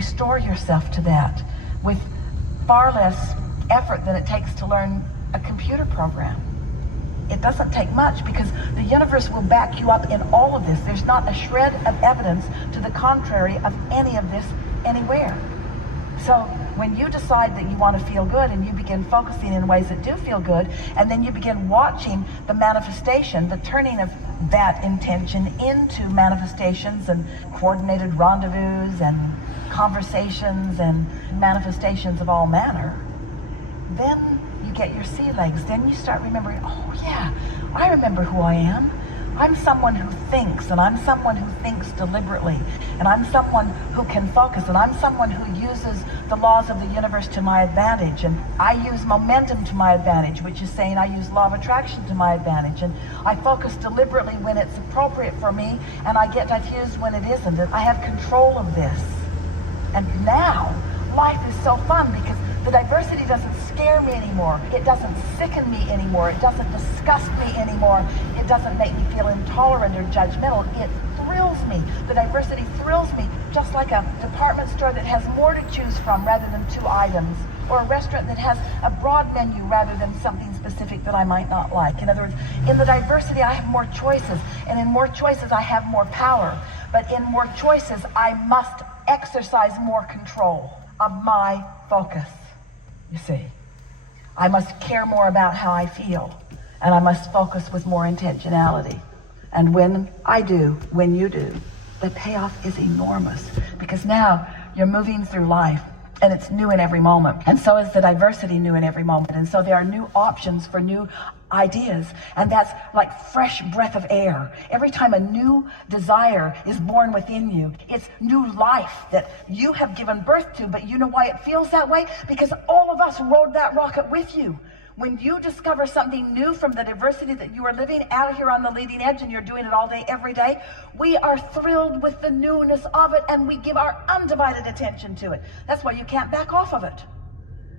restore yourself to that with far less effort than it takes to learn a computer program. It doesn't take much, because the universe will back you up in all of this. There's not a shred of evidence to the contrary of any of this anywhere. So when you decide that you want to feel good and you begin focusing in ways that do feel good, and then you begin watching the manifestation, the turning of that intention into manifestations and coordinated rendezvous and conversations and manifestations of all manner, then you get your sea legs. Then you start remembering, oh yeah, I remember who I am. I'm someone who thinks, and I'm someone who thinks deliberately, and I'm someone who can focus, and I'm someone who uses the laws of the universe to my advantage, and I use momentum to my advantage, which is saying I use law of attraction to my advantage, and I focus deliberately when it's appropriate for me, and I get diffused when it isn't, and I have control of this. And now, life is so fun, because the diversity doesn't scare me anymore. It doesn't sicken me anymore. It doesn't disgust me anymore. It doesn't make me feel intolerant or judgmental. It thrills me. The diversity thrills me, just like a department store that has more to choose from rather than 2 items, or a restaurant that has a broad menu rather than something specific that I might not like. In other words, in the diversity I have more choices, and in more choices I have more power. But in more choices I must exercise more control of my focus. You see, I must care more about how I feel, and I must focus with more intentionality. And when I do, when you do, the payoff is enormous, because now you're moving through life, and it's new in every moment. And so is the diversity new in every moment. And so there are new options for new ideas, and that's like fresh breath of air. Every time a new desire is born within you, it's new life that you have given birth to. But you know why it feels that way? Because all of us rode that rocket with you. When you discover something new from the diversity that you are living out here on the leading edge, and you're doing it all day, every day, we are thrilled with the newness of it, and we give our undivided attention to it. That's why you can't back off of it.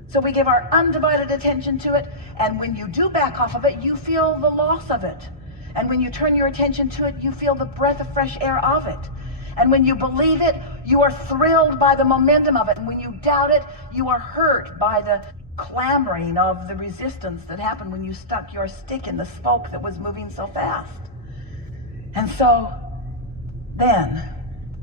So we give our undivided attention to it, and when you do back off of it, you feel the loss of it. And when you turn your attention to it, you feel the breath of fresh air of it. And when you believe it, you are thrilled by the momentum of it. And when you doubt it, you are hurt by the clamoring of the resistance that happened when you stuck your stick in the spoke that was moving so fast. And so then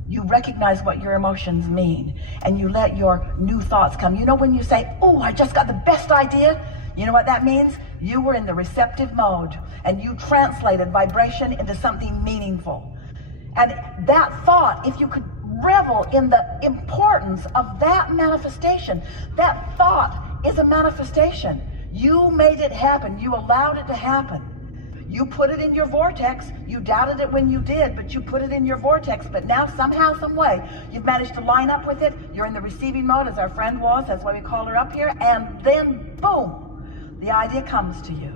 you recognize what your emotions mean, and you let your new thoughts come. You know, when you say, oh, I just got the best idea, you know what that means? You were in the receptive mode, and you translated vibration into something meaningful. And that thought, if you could revel in the importance of that manifestation, that thought is a manifestation. You made it happen. You allowed it to happen. You put it in your vortex. You doubted it when you did, but you put it in your vortex. But now somehow, some way, you've managed to line up with it. You're in the receiving mode, as our friend was. That's why we call her up here. And then, boom, the idea comes to you.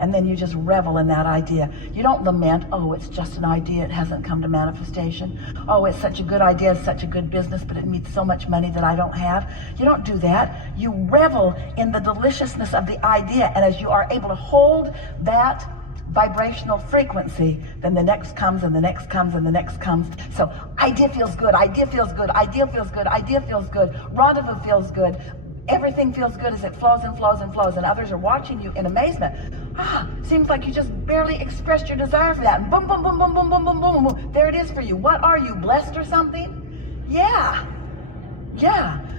And then you just revel in that idea. You don't lament, oh, it's just an idea, it hasn't come to manifestation. Oh, it's such a good idea, it's such a good business, but it needs so much money that I don't have. You don't do that. You revel in the deliciousness of the idea. And as you are able to hold that vibrational frequency, then the next comes, and the next comes, and the next comes. So idea feels good, idea feels good, idea feels good, idea feels good, rendezvous feels good. Everything feels good as it flows and flows and flows, and others are watching you in amazement. Seems like you just barely expressed your desire for that. And boom, boom, boom, boom, boom, boom, boom, boom, boom. There it is for you. What are you, blessed or something? Yeah.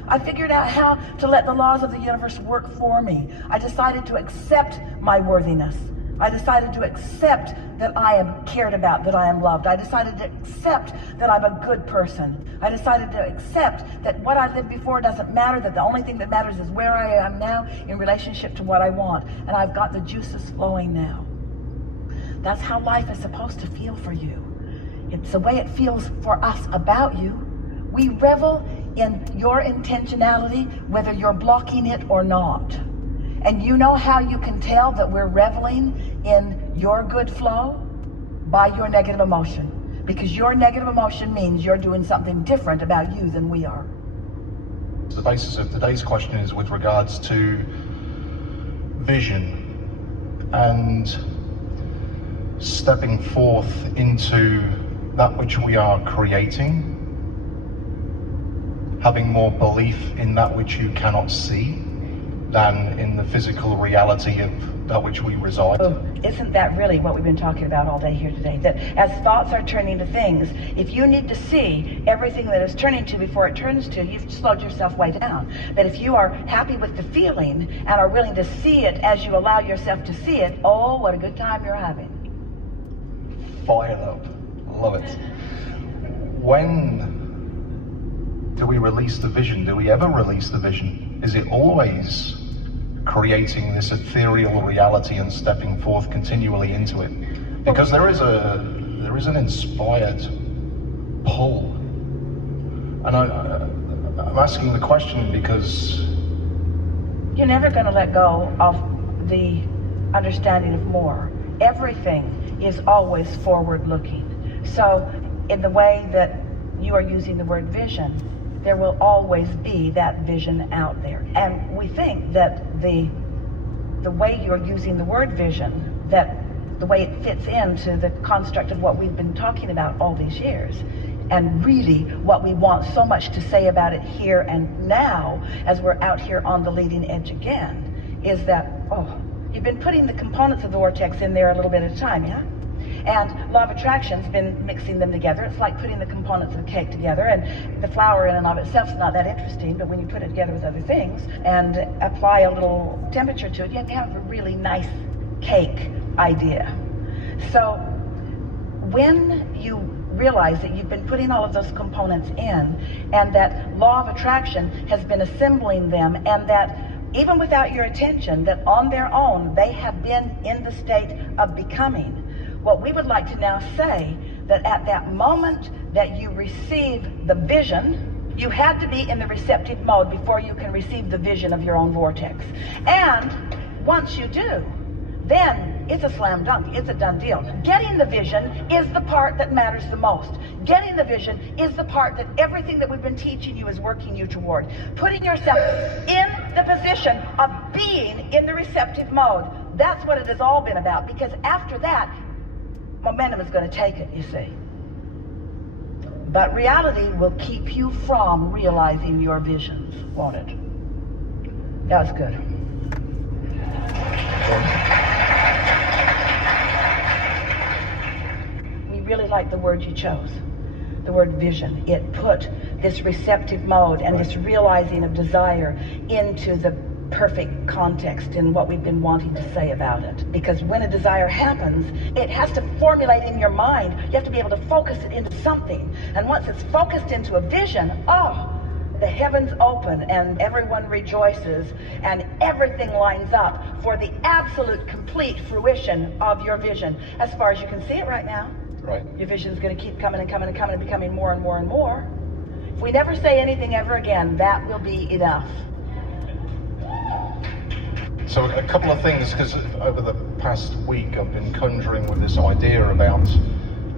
I figured out how to let the laws of the universe work for me. I decided to accept my worthiness. I decided to accept that I am cared about, that I am loved. I decided to accept that I'm a good person. I decided to accept that what I lived before doesn't matter, that the only thing that matters is where I am now in relationship to what I want. And I've got the juices flowing now. That's how life is supposed to feel for you. It's the way it feels for us about you. We revel in your intentionality, whether you're blocking it or not. And you know how you can tell that we're reveling in your good flow? By your negative emotion. Because your negative emotion means you're doing something different about you than we are. The basis of today's question is with regards to vision and stepping forth into that which we are creating having more belief in that which you cannot see than in the physical reality of that which we reside. Oh, isn't that really what we've been talking about all day here today? That as thoughts are turning to things, if you need to see everything that is turning to before it turns to, you've slowed yourself way down. That if you are happy with the feeling and are willing to see it as you allow yourself to see it, oh, what a good time you're having. Fired up. Love it. When do we release the vision? Do we ever release the vision? Is it always creating this ethereal reality and stepping forth continually into it? Because there is an inspired pull. And I'm asking the question because you're never going to let go of the understanding of more. Everything is always forward looking. So in the way that you are using the word vision, there will always be that vision out there. And we think that the way you're using the word vision, that the way it fits into the construct of what we've been talking about all these years, and really what we want so much to say about it here and now, as we're out here on the leading edge again, is that, oh, you've been putting the components of the vortex in there a little bit at a time, yeah? And law of attraction's been mixing them together. It's like putting the components of a cake together, and the flour in and of itself is not that interesting, but when you put it together with other things and apply a little temperature to it, you have a really nice cake idea. So when you realize that you've been putting all of those components in, and that law of attraction has been assembling them, and that even without your attention, that on their own they have been in the state of becoming, what we would like to now say, that at that moment that you receive the vision, you had to be in the receptive mode before you can receive the vision of your own vortex. And once you do, then it's a slam dunk, it's a done deal. Getting the vision is the part that matters the most. Getting the vision is the part that everything that we've been teaching you is working you toward. Putting yourself in the position of being in the receptive mode. That's what it has all been about, because after that, momentum is going to take it, you see. But reality will keep you from realizing your visions, won't it? That was good. We really like the word you chose, the word vision. It put this receptive mode and this realizing of desire into the perfect context in what we've been wanting to say about it. Because when a desire happens, it has to formulate in your mind. You have to be able to focus it into something. And once it's focused into a vision, oh, the heavens open and everyone rejoices and everything lines up for the absolute complete fruition of your vision. As far as you can see it right now, right, your vision is going to keep coming and coming and coming and becoming more and more and more. If we never say anything ever again, that will be enough. So a couple of things, because over the past week I've been conjuring with this idea about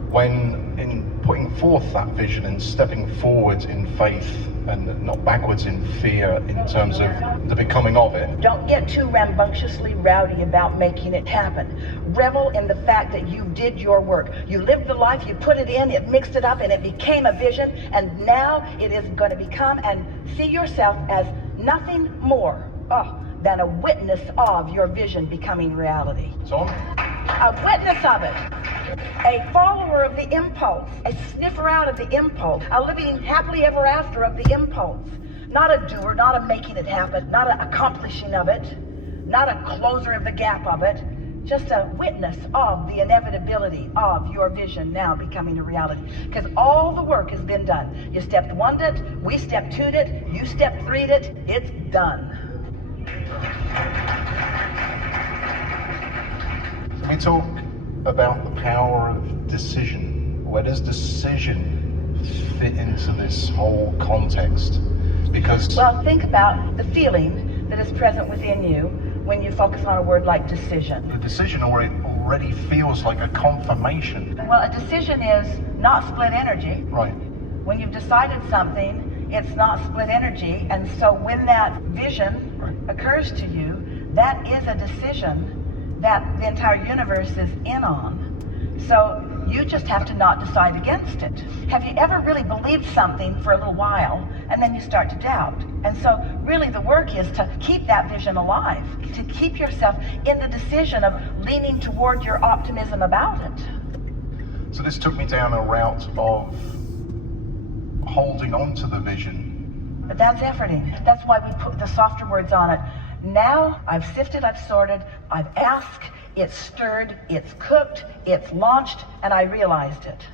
when in putting forth that vision and stepping forward in faith and not backwards in fear in terms of the becoming of it. Don't get too rambunctiously rowdy about making it happen. Revel in the fact that you did your work. You lived the life, you put it in, it mixed it up, and it became a vision, and now it is going to become, and see yourself as nothing more than a witness of your vision becoming reality. So a witness of it, a follower of the impulse, a sniffer out of the impulse, a living happily ever after of the impulse. Not a doer, not a making it happen, not an accomplishing of it, not a closer of the gap of it, just a witness of the inevitability of your vision now becoming a reality. Because all the work has been done. You stepped 1'd it, we stepped 2'd it, you stepped 3'd it, it's done. We talk about the power of decision. Where does decision fit into this whole context? Because well, think about the feeling that is present within you when you focus on a word like decision. the decision already feels like a confirmation. Well, a decision is not split energy. Right. When you've decided something, it's not split energy, and so when that vision occurs to you, that is a decision that the entire universe is in on. So You just have to not decide against it. Have you ever really believed something for a little while and then you start to doubt? And so really the work is to keep that vision alive, to keep yourself in the decision of leaning toward your optimism about it. So this took me down a route of holding on to the vision. But that's efforting. That's why we put the softer words on it. Now I've sifted, I've sorted, I've asked, it's stirred, it's cooked, it's launched, and I realized it.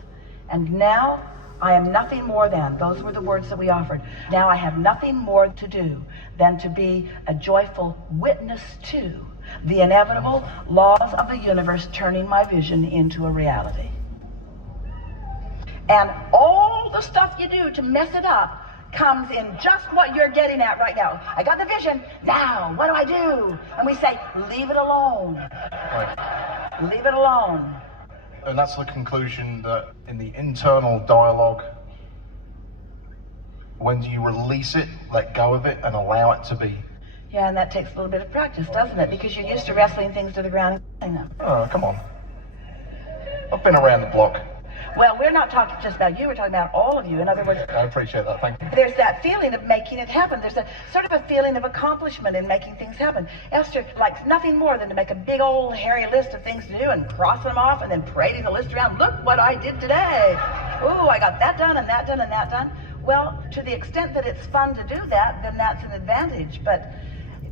And now I am nothing more than, those were the words that we offered. Now I have nothing more to do than to be a joyful witness to the inevitable laws of the universe turning my vision into a reality. And all the stuff you do to mess it up comes in just what you're getting at right now. I got the vision, now what do I do? And we say, leave it alone. Right. Leave it alone. And that's the conclusion, that in the internal dialogue, when do you release it, let go of it, and allow it to be? Yeah, and that takes a little bit of practice, doesn't it? Because you're used to wrestling things to the ground and killing them. Oh, come on. I've been around the block. Well, we're not talking just about you, we're talking about all of you. In other words, I appreciate that, thank you. there's that feeling of making it happen. There's a sort of a feeling of accomplishment in making things happen. Esther likes nothing more than to make a big old hairy list of things to do and cross them off and then parading the list around. Look what I did today. Ooh, I got that done and that done and that done. Well, to the extent that it's fun to do that, then that's an advantage. But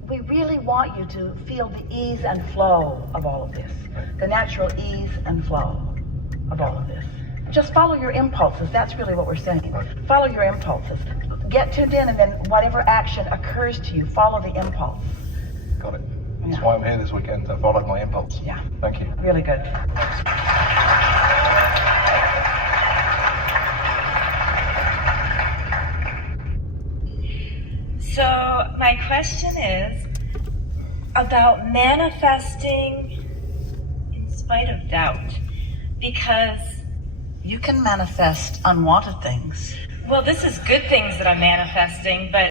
we really want you to feel the ease and flow of all of this. The natural ease and flow of all of this. Just follow your impulses. That's really what we're saying. Follow your impulses. Get tuned in, and then whatever action occurs to you, follow the impulse. Got it. That's why I'm here this weekend. I followed my impulse. Yeah. Thank you. Really good. So my question is about manifesting in spite of doubt, because You can manifest unwanted things. well, this is good things that I'm manifesting, but